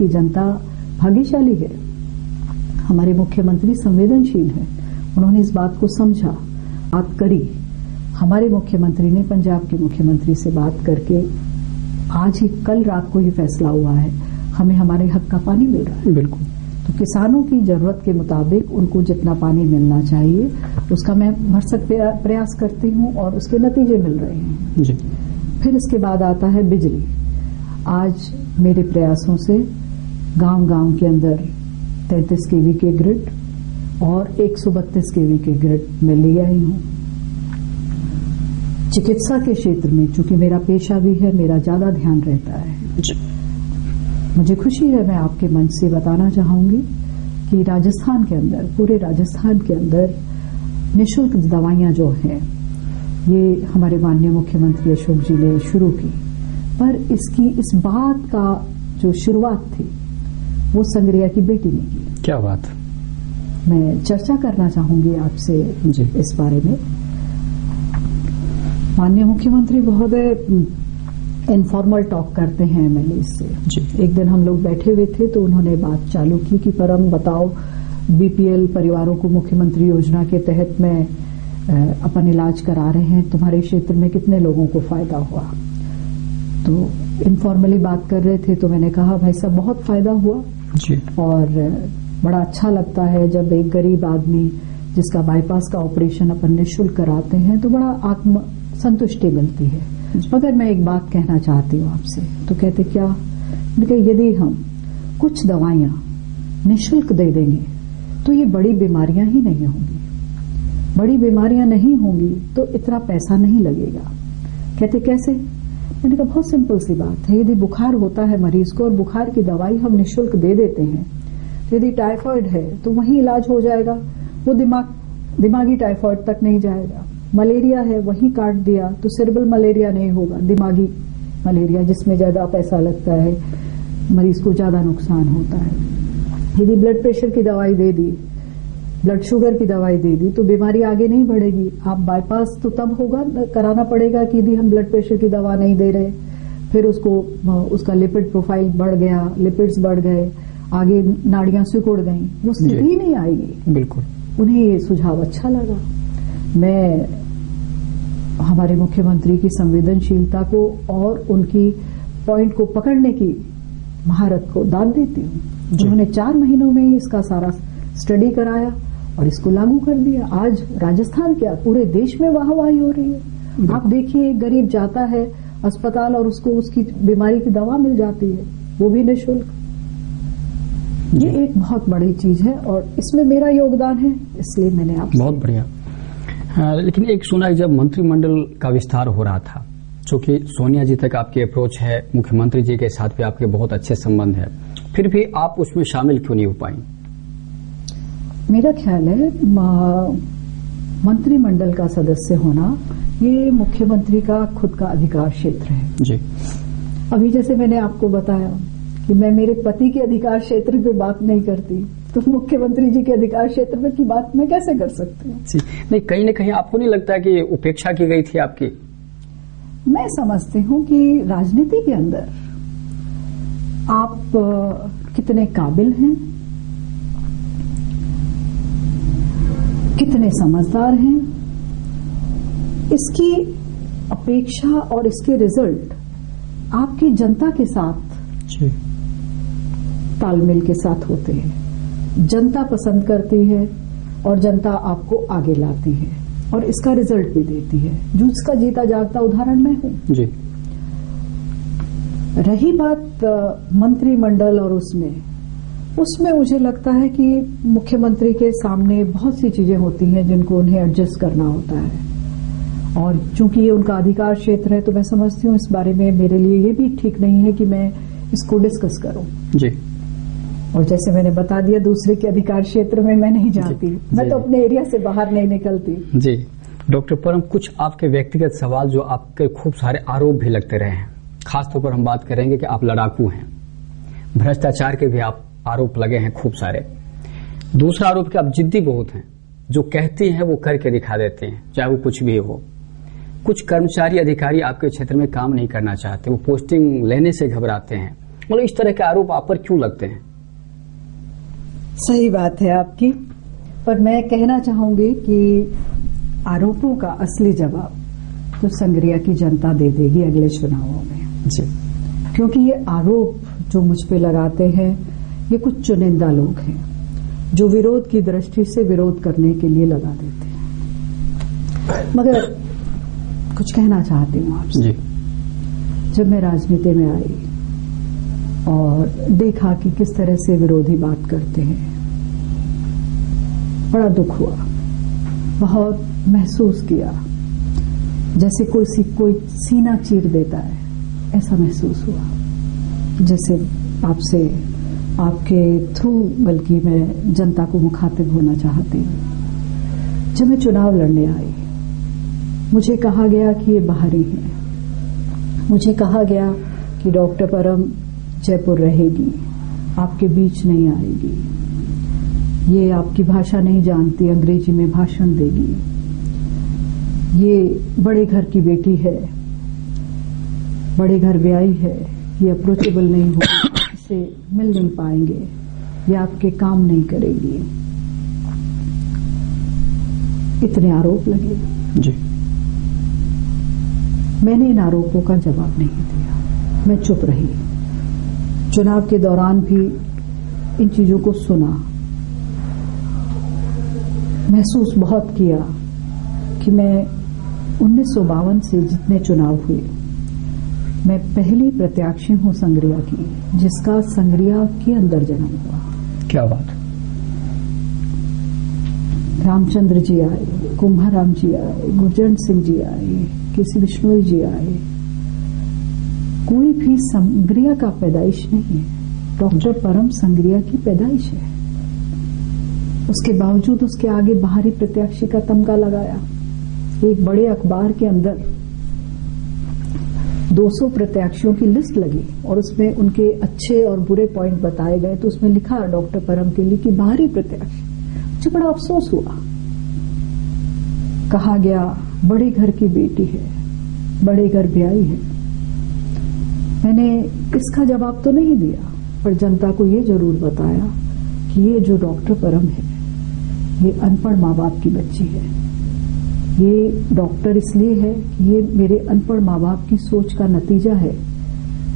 की जनता भाग्यशाली है, हमारे मुख्यमंत्री संवेदनशील है, उन्होंने इस बात को समझा, बात करी। हमारे मुख्यमंत्री ने पंजाब के मुख्यमंत्री से बात करके आज ही कल रात को ही फैसला हुआ है, हमें हमारे हक का पानी मिल रहा है। बिल्कुल। तो किसानों की जरूरत के मुताबिक उनको जितना पानी मिलना चाहिए उसका मैं भरसक प्रयास करती हूँ और उसके नतीजे मिल रहे हैं जी। फिर इसके बाद आता है बिजली। आज मेरे प्रयासों से गांव-गांव के अंदर 33 केवी के ग्रिड और 132 केवी के ग्रिड में ले आई हूँ। चिकित्सा के क्षेत्र में चूंकि मेरा पेशा भी है, मेरा ज्यादा ध्यान रहता है जी। मुझे खुशी है, मैं आपके मंच से बताना चाहूंगी कि राजस्थान के अंदर, पूरे राजस्थान के अंदर निःशुल्क दवाइयां जो हैं ये हमारे माननीय मुख्यमंत्री अशोक जी ने शुरू की, पर इस बात का जो शुरुआत थी वो संग्रिया की बेटी ने की। क्या बात। मैं चर्चा करना चाहूंगी आपसे जी। इस बारे में। माननीय मुख्यमंत्री महोदय इनफॉर्मल टॉक करते हैं एमएलए से। एक दिन हम लोग बैठे हुए थे तो उन्होंने बात चालू की कि परम बताओ, बीपीएल परिवारों को मुख्यमंत्री योजना के तहत में अपन इलाज करा रहे हैं, तुम्हारे क्षेत्र में कितने लोगों को फायदा हुआ। तो इनफॉर्मली बात कर रहे थे तो मैंने कहा भाई साहब बहुत फायदा हुआ जी। और बड़ा अच्छा लगता है जब एक गरीब आदमी जिसका बाईपास का ऑपरेशन अपन निःशुल्क कराते हैं तो बड़ा आत्म संतुष्टि मिलती है। मगर मैं एक बात कहना चाहती हूँ आपसे। तो कहते क्या, यदि हम कुछ दवाइयां निःशुल्क दे देंगे तो ये बड़ी बीमारियां ही नहीं होंगी, बड़ी बीमारियां नहीं होंगी तो इतना पैसा नहीं लगेगा। कहते कैसे? मैंने कहा बहुत सिंपल सी बात है, यदि बुखार होता है मरीज को और बुखार की दवाई हम निःशुल्क दे देते हैं तो यदि टाइफाइड है तो वहीं इलाज हो जाएगा, वो दिमागी टाइफाइड तक नहीं जाएगा। मलेरिया है वहीं काट दिया तो सेरेब्रल मलेरिया नहीं होगा, दिमागी मलेरिया जिसमें ज्यादा पैसा लगता है, मरीज को ज्यादा नुकसान होता है। यदि ब्लड प्रेशर की दवाई दे दी, ब्लड शुगर की दवाई दे दी तो बीमारी आगे नहीं बढ़ेगी। आप बाईपास तो तब होगा कराना पड़ेगा कि यदि हम ब्लड प्रेशर की दवा नहीं दे रहे, फिर उसका लिपिड प्रोफाइल बढ़ गया, लिपिड्स बढ़ गए, आगे नाड़ियां सिकुड़ गई, वो स्थिति ही नहीं आएगी। बिल्कुल। उन्हें ये सुझाव अच्छा लगा। मैं हमारे मुख्यमंत्री की संवेदनशीलता को और उनकी पॉइंट को पकड़ने की महारत को दाद देती हूँ। उन्होंने 4 महीनों में ही इसका सारा स्टडी कराया और इसको लागू कर दिया। आज राजस्थान क्या पूरे देश में वाहवाही हो रही है। आप देखिए, गरीब जाता है अस्पताल और उसको उसकी बीमारी की दवा मिल जाती है, वो भी निःशुल्क। ये एक बहुत बड़ी चीज है और इसमें मेरा योगदान है, इसलिए मैंने आपसे। बहुत बढ़िया। लेकिन एक सुना जब मंत्रिमंडल का विस्तार हो रहा था, चूंकि सोनिया जी तक आपकी अप्रोच है, मुख्यमंत्री जी के साथ भी आपके बहुत अच्छे संबंध है, फिर भी आप उसमें शामिल क्यों नहीं हो पाई? मेरा ख्याल है मंत्रिमंडल का सदस्य होना ये मुख्यमंत्री का खुद का अधिकार क्षेत्र है जी। अभी जैसे मैंने आपको बताया कि मैं मेरे पति के अधिकार क्षेत्र पे बात नहीं करती, तो मुख्यमंत्री जी के अधिकार क्षेत्र की बात मैं कैसे कर सकती हूँ? नहीं, कहीं न कहीं आपको नहीं लगता कि उपेक्षा की गई थी आपकी? मैं समझती हूँ कि राजनीति के अंदर आप कितने काबिल हैं, कितने समझदार हैं, इसकी अपेक्षा और इसके रिजल्ट आपकी जनता के साथ जी। तालमेल के साथ होते हैं। जनता पसंद करती है और जनता आपको आगे लाती है और इसका रिजल्ट भी देती है। जिसका जीता जागता उदाहरण मैं हूं जी। रही बात मंत्रिमंडल और उसमें मुझे लगता है कि मुख्यमंत्री के सामने बहुत सी चीजें होती हैं जिनको उन्हें एडजस्ट करना होता है और चूंकि ये उनका अधिकार क्षेत्र है तो मैं समझती हूँ इस बारे में मेरे लिए ये भी ठीक नहीं है कि मैं इसको डिस्कस करूं जी। और जैसे मैंने बता दिया दूसरे के अधिकार क्षेत्र में मैं नहीं जाती, मैं तो अपने एरिया से बाहर नहीं निकलती। जी डॉक्टर परम, कुछ आपके व्यक्तिगत सवाल जो आपके खूब सारे आरोप भी लगते रहे हैं, खासतौर पर हम बात करेंगे कि आप लड़ाकू हैं, भ्रष्टाचार के भी आप आरोप लगे हैं खूब सारे। दूसरा आरोप कि आप जिद्दी बहुत हैं, जो कहती हैं वो करके दिखा देते हैं चाहे वो कुछ भी हो। कुछ कर्मचारी अधिकारी आपके क्षेत्र में काम नहीं करना चाहते, वो पोस्टिंग लेने से घबराते हैं, मतलब इस तरह के आरोप आप पर क्यों लगते हैं? सही बात है आपकी, पर मैं कहना चाहूंगी कि आरोपों का असली जवाब तो संग्रिया की जनता दे देगी अगले चुनावों में जी। क्योंकि ये आरोप जो मुझ पे लगाते हैं ये कुछ चुनिंदा लोग हैं जो विरोध की दृष्टि से विरोध करने के लिए लगा देते हैं। मगर कुछ कहना चाहती हूँ आपसे जी। जब मैं राजनीति में आई और देखा कि किस तरह से विरोधी बात करते हैं, बड़ा दुख हुआ, बहुत महसूस किया जैसे कोई सीना चीर देता है, ऐसा महसूस हुआ। जैसे आपसे आपके थ्रू बल्कि मैं जनता को मुखातिब होना चाहती हूँ। जब मैं चुनाव लड़ने आई मुझे कहा गया कि ये बाहरी है, मुझे कहा गया कि डॉक्टर परम जयपुर रहेगी, आपके बीच नहीं आएगी, ये आपकी भाषा नहीं जानती, अंग्रेजी में भाषण देगी, ये बड़े घर की बेटी है, बड़े घर ब्याई है, ये अप्रोचेबल नहीं होगी, इससे मिल नहीं पाएंगे, ये आपके काम नहीं करेगी। इतने आरोप लगे जी। मैंने इन आरोपों का जवाब नहीं दिया, मैं चुप रही। चुनाव के दौरान भी इन चीजों को सुना, महसूस बहुत किया कि मैं 1952 से जितने चुनाव हुए मैं पहली प्रत्याशी हूं संग्रिया की जिसका संग्रिया के अंदर जन्म हुआ। क्या बात। रामचंद्र जी आए, कुंभाराम जी आए, गुरजंट सिंह जी आए, केसी बिश्नोई जी आए, कोई भी संग्रिया का पैदाइश नहीं है। डॉक्टर परम संग्रिया की पैदाइश है। उसके बावजूद उसके आगे बाहरी प्रत्याशी का तमगा लगाया। एक बड़े अखबार के अंदर 200 प्रत्याशियों की लिस्ट लगी और उसमें उनके अच्छे और बुरे पॉइंट बताए गए, तो उसमें लिखा डॉक्टर परम के लिए कि बाहरी प्रत्याशी। मुझे बड़ा अफसोस हुआ। कहा गया बड़े घर की बेटी है, बड़े घर ब्याई है। मैंने इसका जवाब तो नहीं दिया, पर जनता को ये जरूर बताया कि ये जो डॉक्टर परम है ये अनपढ़ माँ बाप की बच्ची है। ये डॉक्टर इसलिए है कि ये मेरे अनपढ़ माँ बाप की सोच का नतीजा है,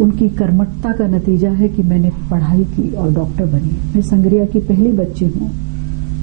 उनकी कर्मठता का नतीजा है कि मैंने पढ़ाई की और डॉक्टर बनी। मैं संग्रिया की पहली बच्ची हूँ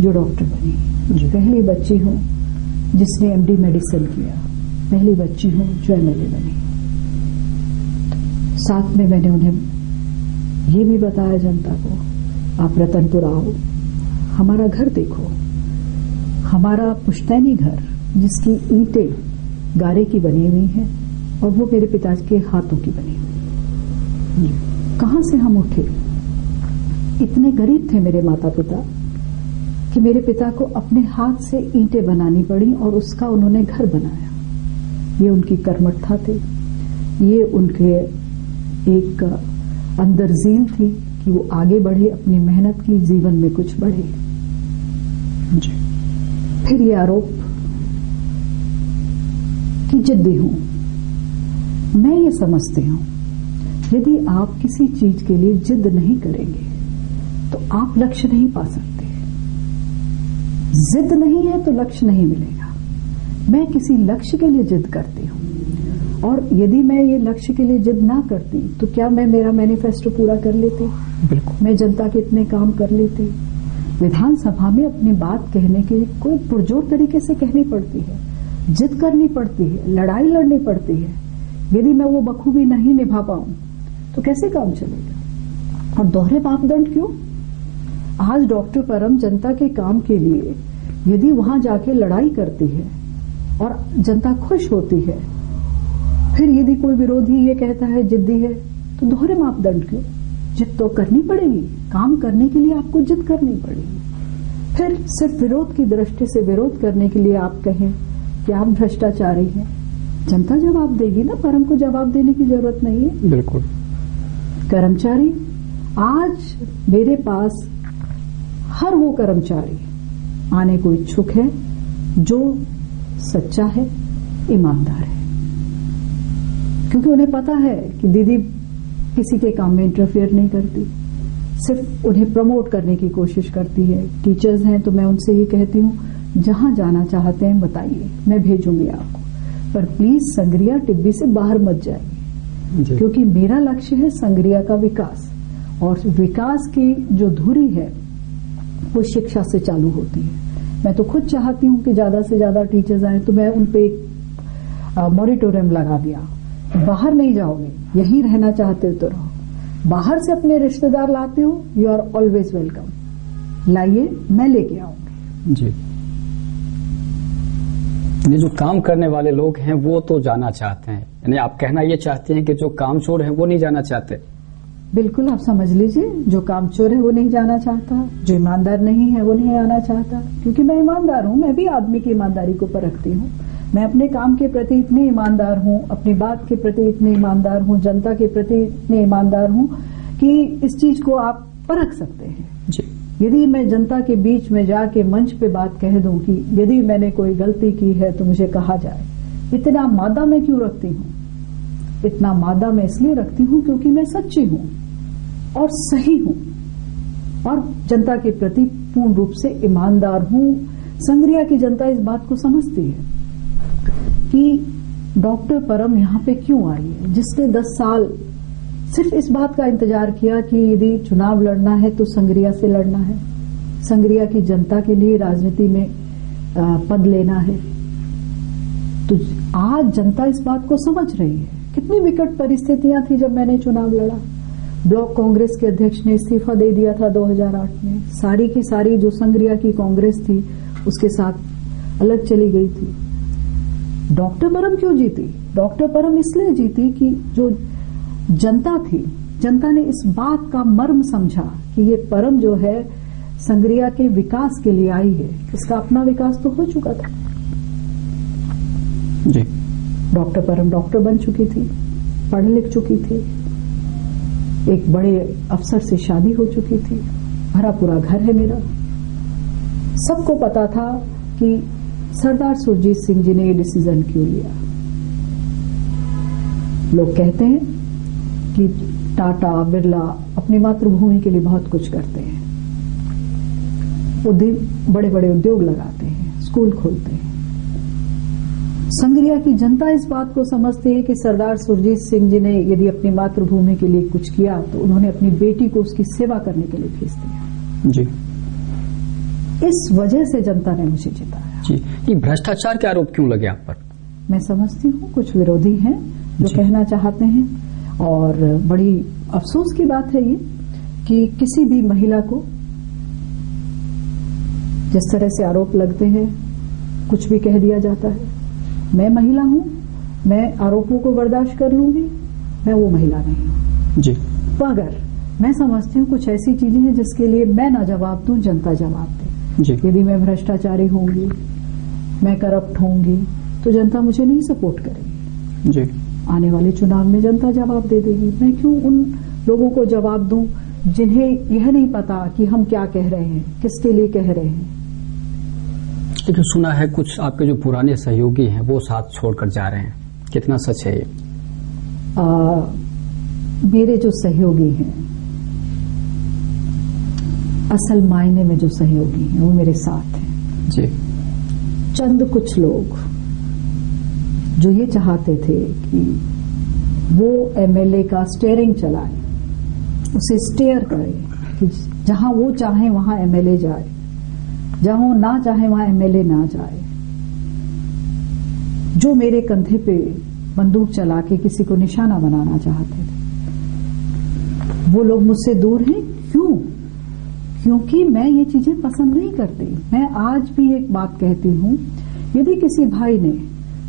जो डॉक्टर बनी, पहली बच्ची हूँ जिसने एमडी मेडिसिन किया, पहली बच्ची हूँ जो एमएलए बनी। साथ में मैंने उन्हें ये भी बताया जनता को, आप रतनपुर आओ, हमारा घर देखो, हमारा पुश्तैनी घर जिसकी ईंटें गारे की बनी हुई हैं और वो मेरे पिताजी के हाथों की बनी हुई। कहां से हम उठे, इतने गरीब थे मेरे माता पिता कि मेरे पिता को अपने हाथ से ईंटें बनानी पड़ी और उसका उन्होंने घर बनाया। ये उनकी कर्मठता थी, ये उनके एक अंदर ज़ील थी कि वो आगे बढ़े, अपनी मेहनत की, जीवन में कुछ बढ़े। जी। फिर ये आरोप कि जिद्दी हूं। मैं ये समझती हूं यदि आप किसी चीज के लिए जिद नहीं करेंगे तो आप लक्ष्य नहीं पा सकते। जिद नहीं है तो लक्ष्य नहीं मिलेगा। मैं किसी लक्ष्य के लिए जिद करती हूं और यदि मैं ये लक्ष्य के लिए जिद ना करती तो क्या मैं मेरा मैनिफेस्टो पूरा कर लेती? बिल्कुल। मैं जनता के इतने काम कर लेती। विधानसभा में अपनी बात कहने के लिए कोई पुरजोर तरीके से कहनी पड़ती है, जिद करनी पड़ती है, लड़ाई लड़नी पड़ती है। यदि मैं वो बखूबी नहीं निभा पाऊं तो कैसे काम चलेगा? और दोहरे मापदंड क्यों? आज डॉक्टर परम जनता के काम के लिए यदि वहां जाके लड़ाई करती है और जनता खुश होती है, फिर यदि कोई विरोधी ये कहता है जिद्दी है, तो दोहरे मापदंड क्यों? जिद तो करनी पड़ेगी, काम करने के लिए आपको जिद करनी पड़ेगी। फिर सिर्फ विरोध की दृष्टि से विरोध करने के लिए आप कहें कि आप भ्रष्टाचारी हैं, जनता जवाब देगी ना, परम को जवाब देने की जरूरत नहीं है। बिल्कुल। कर्मचारी, आज मेरे पास हर वो कर्मचारी आने को इच्छुक है जो सच्चा है, ईमानदार है, क्योंकि उन्हें पता है कि दीदी किसी के काम में इंटरफेयर नहीं करती, सिर्फ उन्हें प्रमोट करने की कोशिश करती है। टीचर्स हैं तो मैं उनसे ही कहती हूँ, जहां जाना चाहते हैं बताइए, मैं भेजूंगी आपको, पर प्लीज संग्रिया टिब्बी से बाहर मत जाइए, क्योंकि मेरा लक्ष्य है संग्रिया का विकास, और विकास की जो धुरी है वो शिक्षा से चालू होती है। मैं तो खुद चाहती हूँ कि ज्यादा से ज्यादा टीचर्स आए, तो मैं उनपे एक मॉरिटोरियम लगा दिया, बाहर नहीं जाओगे, यहीं रहना चाहते हो तो रहो, बाहर से अपने रिश्तेदार लाते हो, यू आर ऑलवेज वेलकम, लाइए, मैं लेके आऊंगी। जी, ये जो काम करने वाले लोग हैं वो तो जाना चाहते हैं, यानी आप कहना ये चाहते हैं कि जो कामचोर हैं वो नहीं जाना चाहते? बिल्कुल, आप समझ लीजिए, जो कामचोर है वो नहीं जाना चाहता, जो ईमानदार नहीं है वो नहीं आना चाहता, क्योंकि मैं ईमानदार हूँ, मैं भी आदमी की ईमानदारी को परखती हूँ। मैं अपने काम के प्रति इतनी ईमानदार हूँ, अपनी बात के प्रति इतनी ईमानदार हूँ, जनता के प्रति इतनी ईमानदार हूँ कि इस चीज को आप परख सकते हैं। जी। यदि मैं जनता के बीच में जाके मंच पे बात कह दूं कि यदि मैंने कोई गलती की है तो मुझे कहा जाए, इतना मादा मैं क्यों रखती हूँ? इतना मादा मैं इसलिए रखती हूँ क्योंकि मैं सच्ची हूँ और सही हूँ और जनता के प्रति पूर्ण रूप से ईमानदार हूँ। संग्रिया की जनता इस बात को समझती है कि डॉक्टर परम यहाँ पे क्यों आई है, जिसने 10 साल सिर्फ इस बात का इंतजार किया कि यदि चुनाव लड़ना है तो संग्रिया से लड़ना है, संग्रिया की जनता के लिए राजनीति में पद लेना है। तो आज जनता इस बात को समझ रही है। कितनी विकट परिस्थितियां थी जब मैंने चुनाव लड़ा। ब्लॉक कांग्रेस के अध्यक्ष ने इस्तीफा दे दिया था 2008 में, सारी की सारी जो संग्रिया की कांग्रेस थी उसके साथ अलग चली गई थी। डॉक्टर परम क्यों जीती? डॉक्टर परम इसलिए जीती कि जो जनता थी, जनता ने इस बात का मर्म समझा कि ये परम जो है संग्रिया के विकास के लिए आई है, इसका अपना विकास तो हो चुका था। जी। डॉक्टर परम डॉक्टर बन चुकी थी, पढ़ लिख चुकी थी, एक बड़े अफसर से शादी हो चुकी थी, भरा पूरा घर है मेरा। सबको पता था कि सरदार सुरजीत सिंह जी ने ये डिसीजन क्यों लिया। लोग कहते हैं कि टाटा बिरला अपनी मातृभूमि के लिए बहुत कुछ करते हैं, बड़े बड़े उद्योग लगाते हैं, स्कूल खोलते हैं। संग्रिया की जनता इस बात को समझती है कि सरदार सुरजीत सिंह जी ने यदि अपनी मातृभूमि के लिए कुछ किया तो उन्होंने अपनी बेटी को उसकी सेवा करने के लिए भेज दिया। जी। इस वजह से जनता ने मुझे जिताया। जी। ये भ्रष्टाचार के आरोप क्यों लगे आप पर? मैं समझती हूँ कुछ विरोधी हैं जो कहना चाहते हैं, और बड़ी अफसोस की बात है ये कि किसी भी महिला को जिस तरह से आरोप लगते हैं कुछ भी कह दिया जाता है। मैं महिला हूं, मैं आरोपों को बर्दाश्त कर लूंगी, मैं वो महिला नहीं हूं। जी। मगर मैं समझती हूँ कुछ ऐसी चीजें हैं जिसके लिए मैं ना जवाब दूं, जनता जवाब दे। जी। यदि मैं भ्रष्टाचारी होंगी, मैं करप्ट होंगी, तो जनता मुझे नहीं सपोर्ट करेगी। जी। आने वाले चुनाव में जनता जवाब दे देगी। मैं क्यों उन लोगों को जवाब दूं जिन्हें यह नहीं पता कि हम क्या कह रहे हैं, किसके लिए कह रहे हैं। लेकिन सुना है कुछ आपके जो पुराने सहयोगी हैं वो साथ छोड़कर जा रहे हैं, कितना सच है ये? मेरे जो सहयोगी हैं, असल मायने में जो सहयोगी हैं वो मेरे साथ हैं। जी। चंद कुछ लोग जो ये चाहते थे कि वो एमएलए का स्टीयरिंग चलाए, उसे स्टेयर करे कि जहां वो चाहे वहां एमएलए जाए, जहां वो ना चाहे वहां एमएलए ना जाए। जो मेरे कंधे पे बंदूक चला के किसी को निशाना बनाना चाहते थे, वो लोग मुझसे दूर हैं। क्यों? क्योंकि मैं ये चीजें पसंद नहीं करती। मैं आज भी एक बात कहती हूं, यदि किसी भाई ने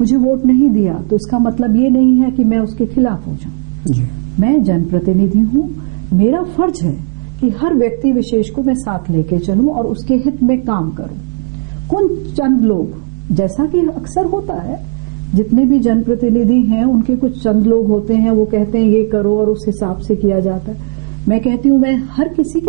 मुझे वोट नहीं दिया तो इसका मतलब ये नहीं है कि मैं उसके खिलाफ हो जाऊं। मैं जनप्रतिनिधि हूं, मेरा फर्ज है कि हर व्यक्ति विशेष को मैं साथ लेके चलूं और उसके हित में काम करूं। कुछ चंद लोग, जैसा कि अक्सर होता है, जितने भी जनप्रतिनिधि हैं उनके कुछ चंद लोग होते हैं, वो कहते हैं ये करो और उस हिसाब से किया जाता है। मैं कहती हूं मैं हर किसी की